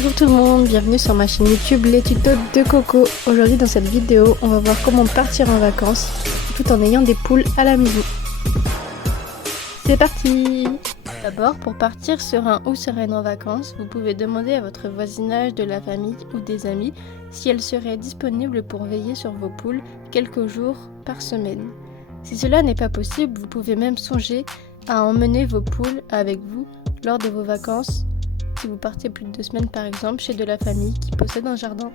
Bonjour tout le monde, bienvenue sur ma chaîne YouTube Les Tutos de Coco. Aujourd'hui dans cette vidéo, on va voir comment partir en vacances tout en ayant des poules à la maison. C'est parti! D'abord, pour partir serein ou sereine en vacances, vous pouvez demander à votre voisinage, de la famille ou des amis si elles seraient disponibles pour veiller sur vos poules quelques jours par semaine. Si cela n'est pas possible, vous pouvez même songer à emmener vos poules avec vous lors de vos vacances, si vous partez plus de 2 semaines par exemple chez de la famille qui possède un jardin.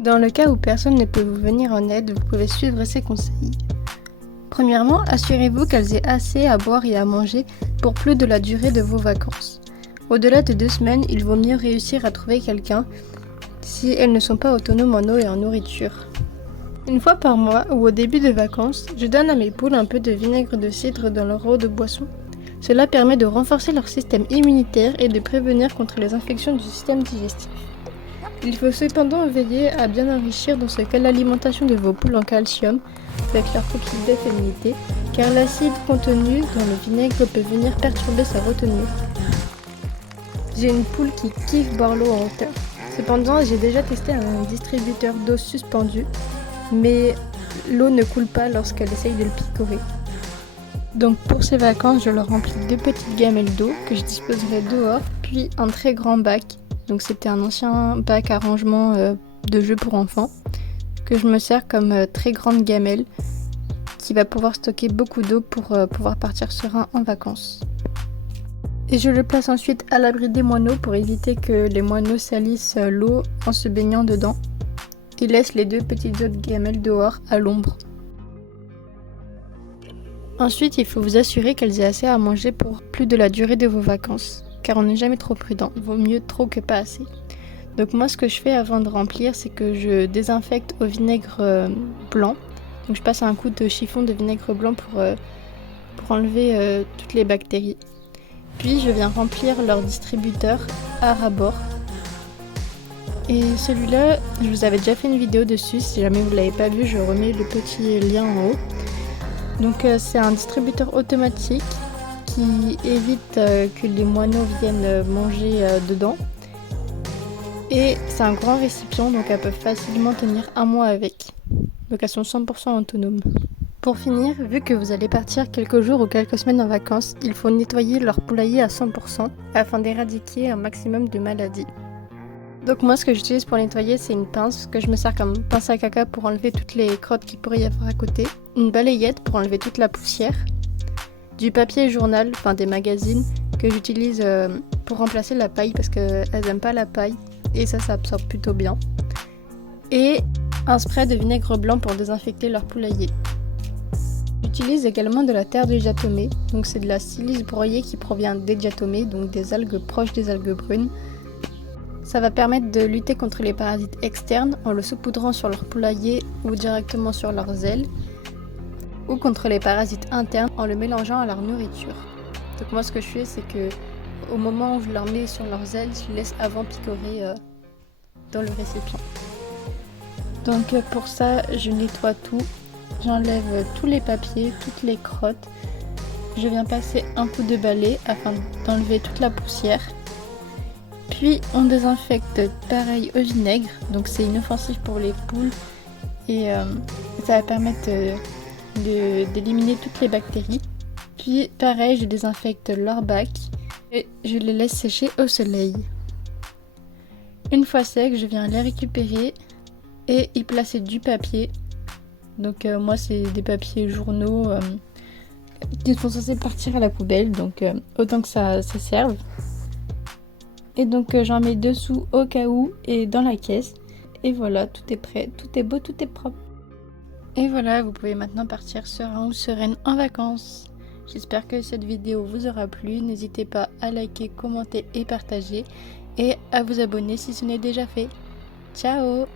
Dans le cas où personne ne peut vous venir en aide, vous pouvez suivre ces conseils. Premièrement, assurez-vous qu'elles aient assez à boire et à manger pour plus de la durée de vos vacances. Au-delà de 2 semaines, il vaut mieux réussir à trouver quelqu'un si elles ne sont pas autonomes en eau et en nourriture. Une fois par mois ou au début de vacances, je donne à mes poules un peu de vinaigre de cidre dans leur eau de boisson. Cela permet de renforcer leur système immunitaire et de prévenir contre les infections du système digestif. Il faut cependant veiller à bien enrichir dans ce cas l'alimentation de vos poules en calcium avec leur coquille d'œuf féminité, car l'acide contenu dans le vinaigre peut venir perturber sa retenue. J'ai une poule qui kiffe boire l'eau en hauteur. Cependant, j'ai déjà testé un distributeur d'eau suspendu, mais l'eau ne coule pas lorsqu'elle essaye de le picorer. Donc pour ces vacances, je leur remplis 2 petites gamelles d'eau que je disposerai dehors, puis un très grand bac. Donc c'était un ancien bac à rangement de jeux pour enfants, que je me sers comme très grande gamelle, qui va pouvoir stocker beaucoup d'eau pour pouvoir partir serein en vacances. Et je le place ensuite à l'abri des moineaux pour éviter que les moineaux salissent l'eau en se baignant dedans. Et laisse les 2 petites autres gamelles dehors à l'ombre. Ensuite, il faut vous assurer qu'elles aient assez à manger pour plus de la durée de vos vacances, car on n'est jamais trop prudent, il vaut mieux trop que pas assez. Donc moi, ce que je fais avant de remplir, c'est que je désinfecte au vinaigre blanc. Donc je passe un coup de chiffon de vinaigre blanc pour enlever toutes les bactéries. Puis je viens remplir leur distributeur à ras-bord. Et celui-là, je vous avais déjà fait une vidéo dessus, si jamais vous ne l'avez pas vu, je remets le petit lien en haut. Donc c'est un distributeur automatique qui évite que les moineaux viennent manger dedans. Et c'est un grand récipient, donc elles peuvent facilement tenir 1 mois avec. Donc elles sont 100% autonomes. Pour finir, vu que vous allez partir quelques jours ou quelques semaines en vacances, il faut nettoyer leur poulailler à 100% afin d'éradiquer un maximum de maladies. Donc moi ce que j'utilise pour nettoyer, c'est une pince que je me sers comme pince à caca pour enlever toutes les crottes qu'il pourrait y avoir à côté, une balayette pour enlever toute la poussière, du papier journal, enfin des magazines que j'utilise pour remplacer la paille parce qu'elles n'aiment pas la paille et ça absorbe plutôt bien, et un spray de vinaigre blanc pour désinfecter leur poulailler. J'utilise également de la terre de diatomée, donc c'est de la silice broyée qui provient des diatomées, donc des algues proches des algues brunes. Ça va permettre de lutter contre les parasites externes en le saupoudrant sur leur poulailler ou directement sur leurs ailes, ou contre les parasites internes en le mélangeant à leur nourriture. Donc moi ce que je fais, c'est que au moment où je leur mets sur leurs ailes, je les laisse avant picorer dans le récipient. Donc pour ça, je nettoie tout, j'enlève tous les papiers, toutes les crottes, je viens passer un coup de balai afin d'enlever toute la poussière. Puis on désinfecte pareil au vinaigre, donc c'est inoffensif pour les poules et ça va permettre d'éliminer toutes les bactéries. Puis pareil, je désinfecte leur bac et je les laisse sécher au soleil. Une fois secs, je viens les récupérer et y placer du papier. Donc moi c'est des papiers journaux qui sont censés partir à la poubelle, donc autant que ça serve. Et donc j'en mets dessous au cas où et dans la caisse. Et voilà, tout est prêt, tout est beau, tout est propre. Et voilà, vous pouvez maintenant partir serein ou sereine en vacances. J'espère que cette vidéo vous aura plu. N'hésitez pas à liker, commenter et partager. Et à vous abonner si ce n'est déjà fait. Ciao!